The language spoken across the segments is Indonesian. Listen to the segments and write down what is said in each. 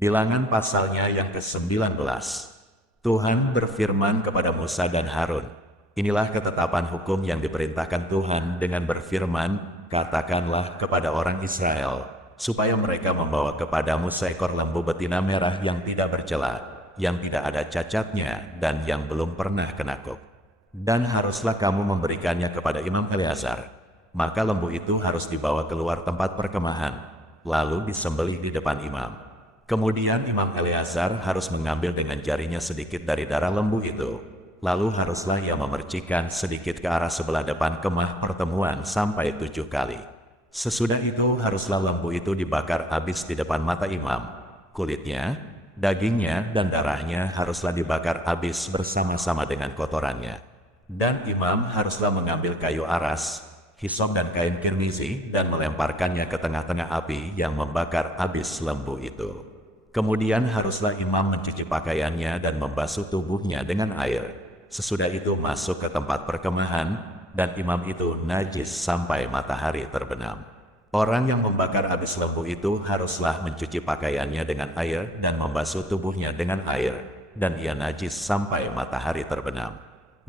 Bilangan pasalnya yang ke-19. Tuhan berfirman kepada Musa dan Harun, "Inilah ketetapan hukum yang diperintahkan Tuhan dengan berfirman, katakanlah kepada orang Israel, supaya mereka membawa kepadamu seekor lembu betina merah yang tidak bercela, yang tidak ada cacatnya, dan yang belum pernah kena kuk. Dan haruslah kamu memberikannya kepada Imam Eleazar. Maka lembu itu harus dibawa keluar tempat perkemahan, lalu disembelih di depan imam. Kemudian Imam Eleazar harus mengambil dengan jarinya sedikit dari darah lembu itu, lalu haruslah ia memercikkan sedikit ke arah sebelah depan kemah pertemuan sampai 7 kali. Sesudah itu haruslah lembu itu dibakar habis di depan mata imam. Kulitnya, dagingnya, dan darahnya haruslah dibakar habis bersama-sama dengan kotorannya. Dan imam haruslah mengambil kayu aras, hisop dan kain kirmizi dan melemparkannya ke tengah-tengah api yang membakar habis lembu itu. Kemudian haruslah imam mencuci pakaiannya dan membasuh tubuhnya dengan air. Sesudah itu masuk ke tempat perkemahan, dan imam itu najis sampai matahari terbenam. Orang yang membakar habis lembu itu haruslah mencuci pakaiannya dengan air dan membasuh tubuhnya dengan air, dan ia najis sampai matahari terbenam.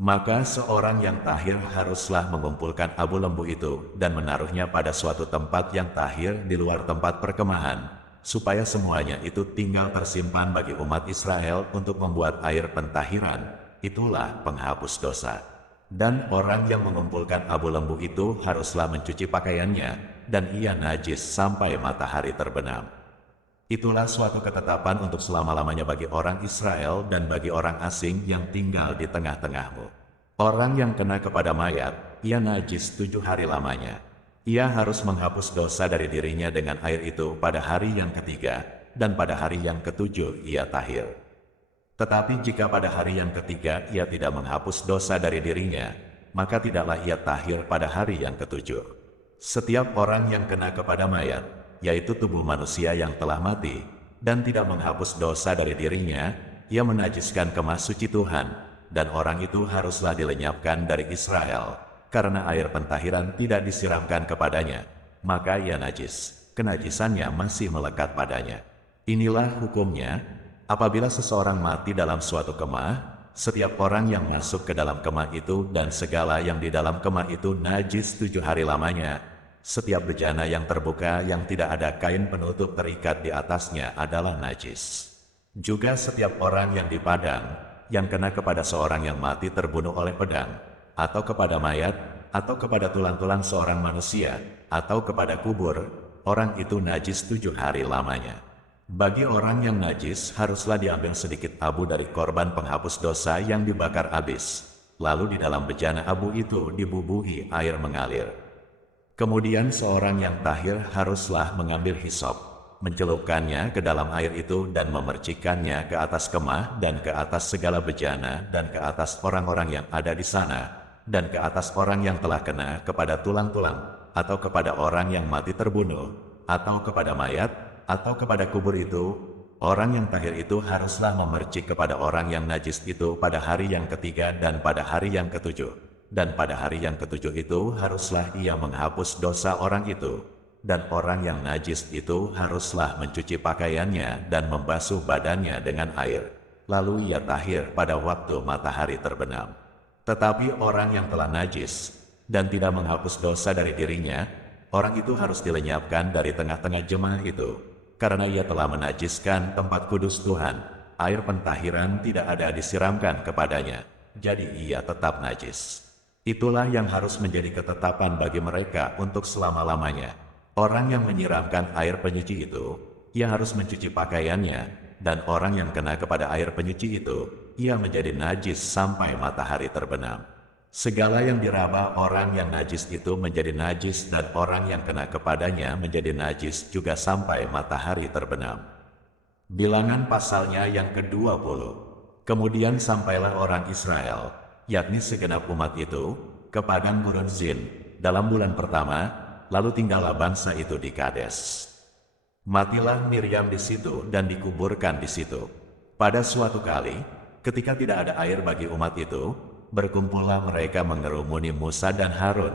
Maka seorang yang tahir haruslah mengumpulkan abu lembu itu dan menaruhnya pada suatu tempat yang tahir di luar tempat perkemahan, supaya semuanya itu tinggal tersimpan bagi umat Israel untuk membuat air pentahiran. Itulah penghapus dosa. Dan orang yang mengumpulkan abu lembu itu haruslah mencuci pakaiannya, dan ia najis sampai matahari terbenam. Itulah suatu ketetapan untuk selama-lamanya bagi orang Israel dan bagi orang asing yang tinggal di tengah-tengahmu. Orang yang kena kepada mayat, ia najis 7 hari lamanya. Ia harus menghapus dosa dari dirinya dengan air itu pada hari yang ketiga, dan pada hari yang ketujuh ia tahir. Tetapi jika pada hari yang ketiga ia tidak menghapus dosa dari dirinya, maka tidaklah ia tahir pada hari yang ketujuh. Setiap orang yang kena kepada mayat, yaitu tubuh manusia yang telah mati, dan tidak menghapus dosa dari dirinya, ia menajiskan kemah suci Tuhan, dan orang itu haruslah dilenyapkan dari Israel, karena air pentahiran tidak disiramkan kepadanya, maka ia najis, kenajisannya masih melekat padanya. Inilah hukumnya, apabila seseorang mati dalam suatu kemah, setiap orang yang masuk ke dalam kemah itu dan segala yang di dalam kemah itu najis 7 hari lamanya. Setiap bejana yang terbuka yang tidak ada kain penutup terikat di atasnya adalah najis. Juga setiap orang yang di padang, yang kena kepada seorang yang mati terbunuh oleh pedang, atau kepada mayat, atau kepada tulang-tulang seorang manusia, atau kepada kubur, orang itu najis 7 hari lamanya. Bagi orang yang najis, haruslah diambil sedikit abu dari korban penghapus dosa yang dibakar habis, lalu di dalam bejana abu itu dibubuhi air mengalir. Kemudian seorang yang tahir haruslah mengambil hisop, mencelupkannya ke dalam air itu dan memercikkannya ke atas kemah dan ke atas segala bejana dan ke atas orang-orang yang ada di sana, dan ke atas orang yang telah kena kepada tulang-tulang, atau kepada orang yang mati terbunuh, atau kepada mayat, atau kepada kubur itu. Orang yang tahir itu haruslah memercik kepada orang yang najis itu pada hari yang ketiga dan pada hari yang ketujuh. Dan pada hari yang ketujuh itu haruslah ia menghapus dosa orang itu. Dan orang yang najis itu haruslah mencuci pakaiannya dan membasuh badannya dengan air. Lalu ia tahir pada waktu matahari terbenam. Tetapi orang yang telah najis dan tidak menghapus dosa dari dirinya, orang itu harus dilenyapkan dari tengah-tengah jemaah itu, karena ia telah menajiskan tempat kudus Tuhan. Air pentahiran tidak ada disiramkan kepadanya, jadi ia tetap najis. Itulah yang harus menjadi ketetapan bagi mereka untuk selama-lamanya. Orang yang menyiramkan air penyuci itu, ia harus mencuci pakaiannya, dan orang yang kena kepada air penyuci itu, ia menjadi najis sampai matahari terbenam. Segala yang diraba orang yang najis itu menjadi najis, dan orang yang kena kepadanya menjadi najis juga sampai matahari terbenam. Bilangan pasalnya yang ke-20. Kemudian sampailah orang Israel, yakni segenap umat itu, ke padang gurun Zin dalam bulan pertama, lalu tinggallah bangsa itu di Kades. Matilah Miriam di situ dan dikuburkan di situ. Pada suatu kali, ketika tidak ada air bagi umat itu, berkumpullah mereka mengerumuni Musa dan Harun,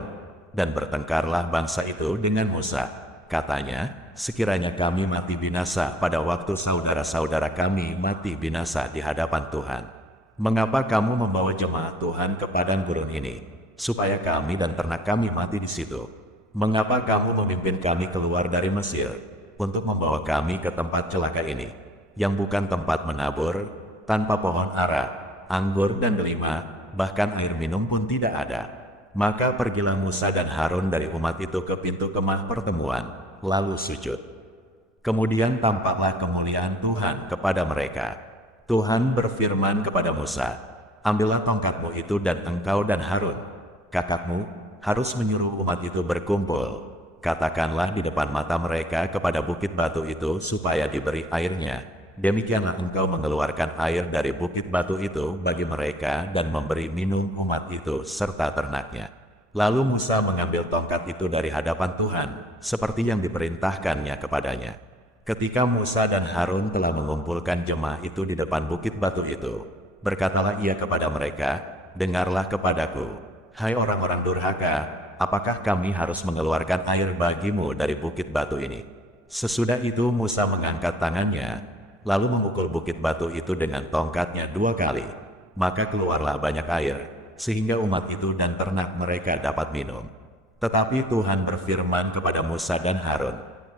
dan bertengkarlah bangsa itu dengan Musa. Katanya, sekiranya kami mati binasa pada waktu saudara-saudara kami mati binasa di hadapan Tuhan. Mengapa kamu membawa jemaat Tuhan ke padang gurun ini, supaya kami dan ternak kami mati di situ? Mengapa kamu memimpin kami keluar dari Mesir, untuk membawa kami ke tempat celaka ini, yang bukan tempat menabur, tanpa pohon ara, anggur dan delima, bahkan air minum pun tidak ada? Maka pergilah Musa dan Harun dari umat itu ke pintu kemah pertemuan, lalu sujud. Kemudian tampaklah kemuliaan Tuhan kepada mereka. Tuhan berfirman kepada Musa, "Ambillah tongkatmu itu dan engkau dan Harun, kakakmu, harus menyuruh umat itu berkumpul. Katakanlah di depan mata mereka kepada bukit batu itu supaya diberi airnya. Demikianlah engkau mengeluarkan air dari bukit batu itu bagi mereka dan memberi minum umat itu serta ternaknya." Lalu Musa mengambil tongkat itu dari hadapan Tuhan, seperti yang diperintahkannya kepadanya. Ketika Musa dan Harun telah mengumpulkan jemaah itu di depan bukit batu itu, berkatalah ia kepada mereka, "Dengarlah kepadaku, hai orang-orang durhaka, apakah kami harus mengeluarkan air bagimu dari bukit batu ini?" Sesudah itu Musa mengangkat tangannya, lalu memukul bukit batu itu dengan tongkatnya 2 kali, maka keluarlah banyak air, sehingga umat itu dan ternak mereka dapat minum. Tetapi Tuhan berfirman kepada Musa dan Harun,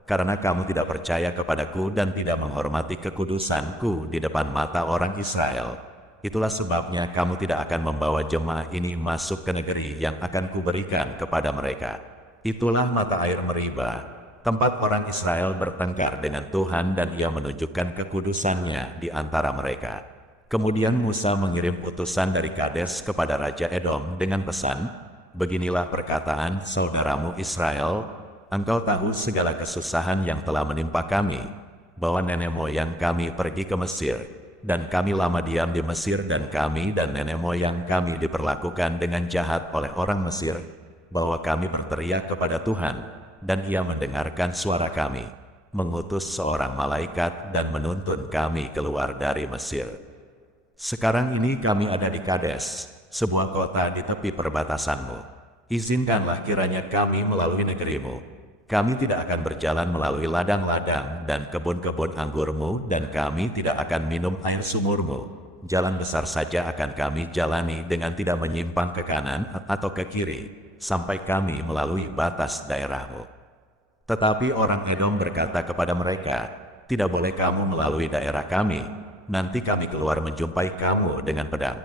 "Karena kamu tidak percaya kepadaku dan tidak menghormati kekudusanku di depan mata orang Israel, itulah sebabnya kamu tidak akan membawa jemaah ini masuk ke negeri yang akan kuberikan kepada mereka." Itulah mata air Meribah, tempat orang Israel bertengkar dengan Tuhan dan ia menunjukkan kekudusannya di antara mereka. Kemudian Musa mengirim utusan dari Kades kepada Raja Edom dengan pesan, "Beginilah perkataan saudaramu Israel, engkau tahu segala kesusahan yang telah menimpa kami, bahwa nenek moyang kami pergi ke Mesir, dan kami lama diam di Mesir dan kami dan nenek moyang kami diperlakukan dengan jahat oleh orang Mesir, bahwa kami berteriak kepada Tuhan, dan ia mendengarkan suara kami, mengutus seorang malaikat dan menuntun kami keluar dari Mesir. Sekarang ini kami ada di Kades, sebuah kota di tepi perbatasanmu. Izinkanlah kiranya kami melalui negerimu. Kami tidak akan berjalan melalui ladang-ladang dan kebun-kebun anggurmu, dan kami tidak akan minum air sumurmu. Jalan besar saja akan kami jalani dengan tidak menyimpang ke kanan atau ke kiri, sampai kami melalui batas daerahmu." Tetapi orang Edom berkata kepada mereka, "Tidak boleh kamu melalui daerah kami. Nanti kami keluar menjumpai kamu dengan pedang."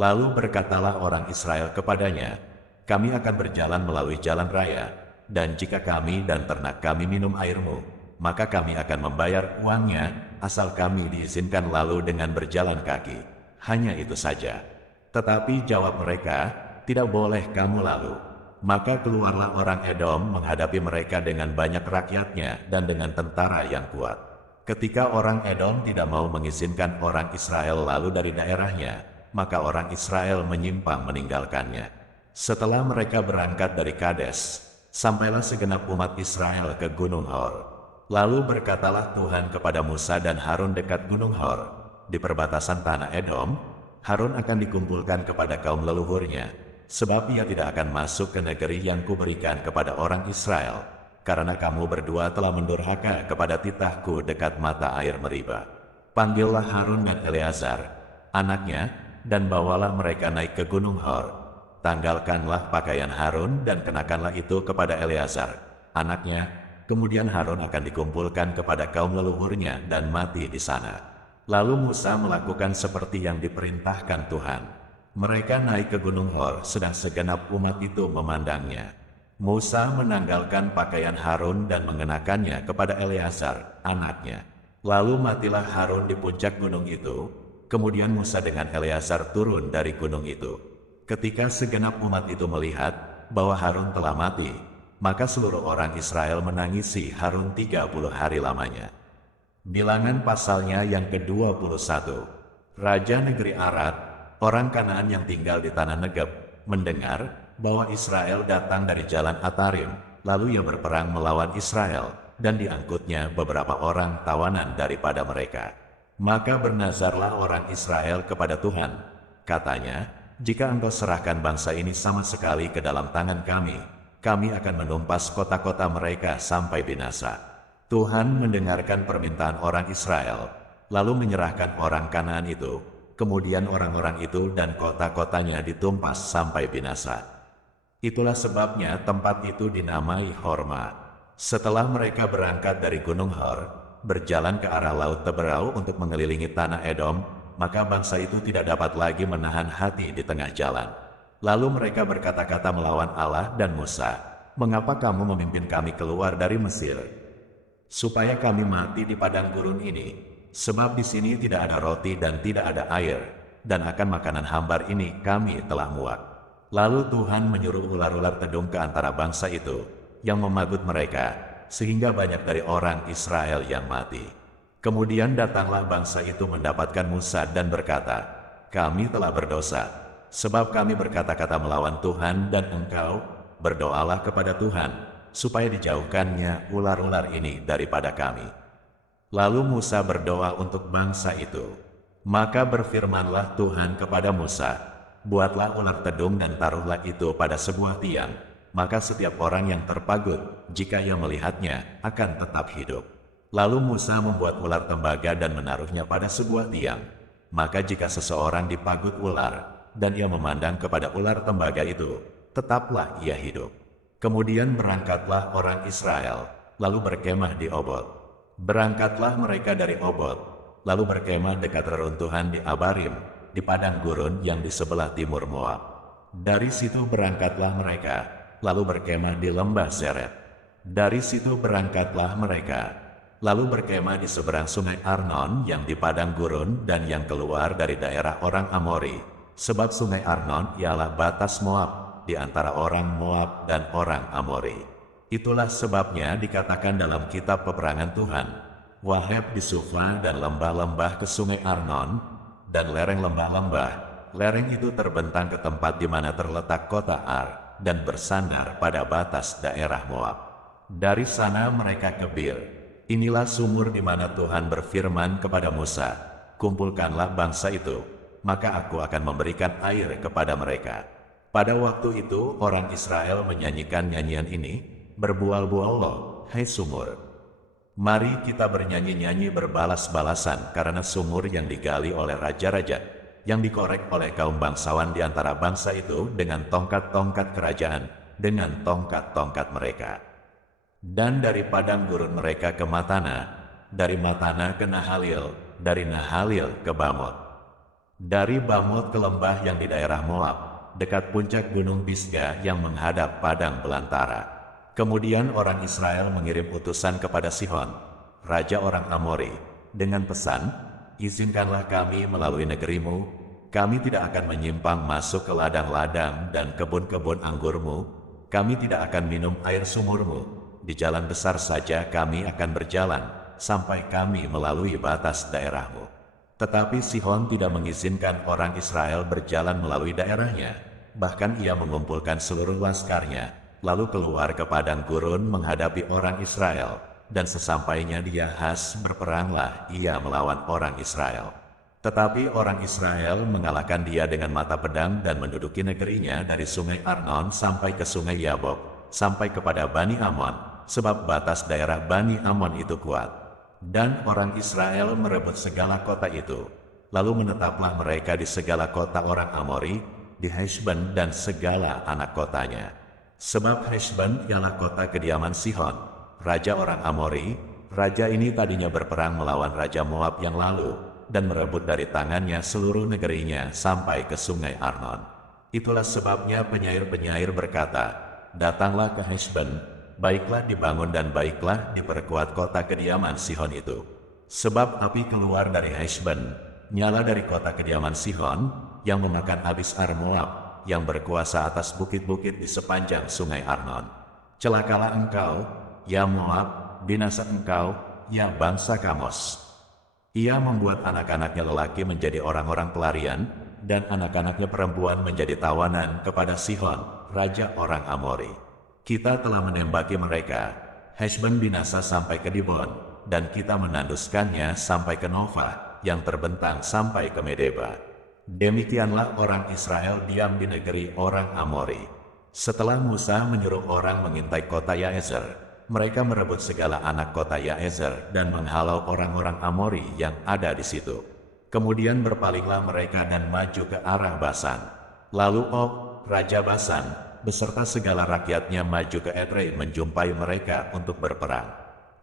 Lalu berkatalah orang Israel kepadanya, "Kami akan berjalan melalui jalan raya, dan jika kami dan ternak kami minum airmu, maka kami akan membayar uangnya, asal kami diizinkan lalu dengan berjalan kaki. Hanya itu saja." Tetapi jawab mereka, "Tidak boleh kamu lalu." Maka keluarlah orang Edom menghadapi mereka dengan banyak rakyatnya dan dengan tentara yang kuat. Ketika orang Edom tidak mau mengizinkan orang Israel lalu dari daerahnya, maka orang Israel menyimpang meninggalkannya. Setelah mereka berangkat dari Kades, sampailah segenap umat Israel ke Gunung Hor. Lalu berkatalah Tuhan kepada Musa dan Harun dekat Gunung Hor, di perbatasan tanah Edom, "Harun akan dikumpulkan kepada kaum leluhurnya, sebab ia tidak akan masuk ke negeri yang kuberikan kepada orang Israel, karena kamu berdua telah mendurhaka kepada titahku dekat mata air Meribah. Panggillah Harun dan Eleazar, anaknya, dan bawalah mereka naik ke Gunung Hor. Tanggalkanlah pakaian Harun dan kenakanlah itu kepada Eleazar, anaknya, kemudian Harun akan dikumpulkan kepada kaum leluhurnya dan mati di sana." Lalu Musa melakukan seperti yang diperintahkan Tuhan. Mereka naik ke Gunung Hor, sedang segenap umat itu memandangnya. Musa menanggalkan pakaian Harun dan mengenakannya kepada Eleazar, anaknya. Lalu matilah Harun di puncak gunung itu. Kemudian Musa dengan Eleazar turun dari gunung itu. Ketika segenap umat itu melihat bahwa Harun telah mati, maka seluruh orang Israel menangisi Harun 30 hari lamanya. Bilangan pasalnya yang ke-21. Raja negeri Arad, orang Kanaan yang tinggal di tanah Negeb, mendengar bahwa Israel datang dari jalan Atarim, lalu ia berperang melawan Israel, dan diangkutnya beberapa orang tawanan daripada mereka. Maka bernazarlah orang Israel kepada Tuhan. Katanya, "Jika engkau serahkan bangsa ini sama sekali ke dalam tangan kami, kami akan menumpas kota-kota mereka sampai binasa." Tuhan mendengarkan permintaan orang Israel, lalu menyerahkan orang Kanaan itu. Kemudian orang-orang itu dan kota-kotanya ditumpas sampai binasa. Itulah sebabnya tempat itu dinamai Horma. Setelah mereka berangkat dari Gunung Hor, berjalan ke arah Laut Teberau untuk mengelilingi tanah Edom, maka bangsa itu tidak dapat lagi menahan hati di tengah jalan. Lalu mereka berkata-kata melawan Allah dan Musa, "Mengapa kamu memimpin kami keluar dari Mesir? Supaya kami mati di padang gurun ini, sebab di sini tidak ada roti dan tidak ada air, dan akan makanan hambar ini kami telah muak." Lalu Tuhan menyuruh ular-ular tedung ke antara bangsa itu, yang memagut mereka, sehingga banyak dari orang Israel yang mati. Kemudian datanglah bangsa itu mendapatkan Musa dan berkata, "Kami telah berdosa, sebab kami berkata-kata melawan Tuhan dan engkau, berdoalah kepada Tuhan, supaya dijauhkannya ular-ular ini daripada kami." Lalu Musa berdoa untuk bangsa itu. Maka berfirmanlah Tuhan kepada Musa, "Buatlah ular tedung dan taruhlah itu pada sebuah tiang, maka setiap orang yang terpagut, jika ia melihatnya, akan tetap hidup." Lalu Musa membuat ular tembaga dan menaruhnya pada sebuah tiang. Maka jika seseorang dipagut ular, dan ia memandang kepada ular tembaga itu, tetaplah ia hidup. Kemudian berangkatlah orang Israel, lalu berkemah di Obot. Berangkatlah mereka dari Obot, lalu berkemah dekat reruntuhan di Abarim, di padang gurun yang di sebelah timur Moab. Dari situ berangkatlah mereka, lalu berkemah di lembah Zeret. Dari situ berangkatlah mereka, lalu berkemah di seberang sungai Arnon yang di padang gurun dan yang keluar dari daerah orang Amori, sebab sungai Arnon ialah batas Moab, di antara orang Moab dan orang Amori. Itulah sebabnya dikatakan dalam kitab peperangan Tuhan, "Waheb di Sufa dan lembah-lembah ke sungai Arnon, dan lereng lembah-lembah, lereng itu terbentang ke tempat di mana terletak kota Ar, dan bersandar pada batas daerah Moab. Dari sana mereka ke Bir. Inilah sumur di mana Tuhan berfirman kepada Musa, 'Kumpulkanlah bangsa itu, maka aku akan memberikan air kepada mereka.' Pada waktu itu orang Israel menyanyikan nyanyian ini, 'Berbual-buallah, hai sumur. Mari kita bernyanyi-nyanyi berbalas-balasan karena sumur yang digali oleh raja-raja, yang dikorek oleh kaum bangsawan di antara bangsa itu dengan tongkat-tongkat kerajaan, dengan tongkat-tongkat mereka. Dan dari padang gurun mereka ke Matana, dari Matana ke Nahalil, dari Nahalil ke Bamot. Dari Bamot ke lembah yang di daerah Moab, dekat puncak gunung Pisga yang menghadap padang belantara. Kemudian orang Israel mengirim utusan kepada Sihon, raja orang Amori, dengan pesan, 'Izinkanlah kami melalui negerimu, kami tidak akan menyimpang masuk ke ladang-ladang dan kebun-kebun anggurmu, kami tidak akan minum air sumurmu, di jalan besar saja kami akan berjalan, sampai kami melalui batas daerahmu.' Tetapi Sihon tidak mengizinkan orang Israel berjalan melalui daerahnya. Bahkan ia mengumpulkan seluruh laskarnya, lalu keluar ke padang gurun menghadapi orang Israel. Dan sesampainya di Yahas berperanglah ia melawan orang Israel. Tetapi orang Israel mengalahkan dia dengan mata pedang dan menduduki negerinya dari sungai Arnon sampai ke sungai Yabok, sampai kepada Bani Amon, sebab batas daerah Bani Amon itu kuat. Dan orang Israel merebut segala kota itu. Lalu menetaplah mereka di segala kota orang Amori, di Heshbon dan segala anak kotanya. Sebab Heshbon ialah kota kediaman Sihon, raja orang Amori. Raja ini tadinya berperang melawan raja Moab yang lalu, dan merebut dari tangannya seluruh negerinya sampai ke sungai Arnon. Itulah sebabnya penyair-penyair berkata, 'Datanglah ke Heshbon, baiklah dibangun dan baiklah diperkuat kota kediaman Sihon itu. Sebab api keluar dari Heshbon, nyala dari kota kediaman Sihon, yang memakan habis Moab, yang berkuasa atas bukit-bukit di sepanjang sungai Arnon. Celakalah engkau, ya Moab, binasa engkau, ya bangsa Kamos.' Ia membuat anak-anaknya lelaki menjadi orang-orang pelarian, dan anak-anaknya perempuan menjadi tawanan kepada Sihon, raja orang Amori. Kita telah menembaki mereka. Heshbon binasa sampai ke Dibon, dan kita menanduskannya sampai ke Nova, yang terbentang sampai ke Medeba. Demikianlah orang Israel diam di negeri orang Amori. Setelah Musa menyuruh orang mengintai kota Yaezer, Mereka merebut segala anak kota Yaezer dan menghalau orang-orang Amori yang ada di situ. Kemudian berpalinglah mereka dan maju ke arah Basan. Lalu Og, Raja Basan, beserta segala rakyatnya maju ke Edrei menjumpai mereka untuk berperang.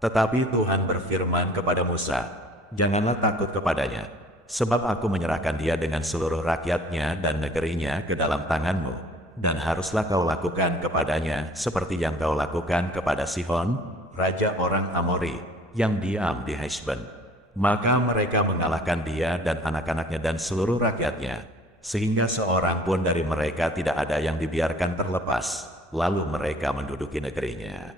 Tetapi Tuhan berfirman kepada Musa, "Janganlah takut kepadanya, sebab aku menyerahkan dia dengan seluruh rakyatnya dan negerinya ke dalam tanganmu, dan haruslah kau lakukan kepadanya seperti yang kau lakukan kepada Sihon, raja orang Amori, yang diam di Heshbon." Maka mereka mengalahkan dia dan anak-anaknya dan seluruh rakyatnya, sehingga seorang pun dari mereka tidak ada yang dibiarkan terlepas, lalu mereka menduduki negerinya.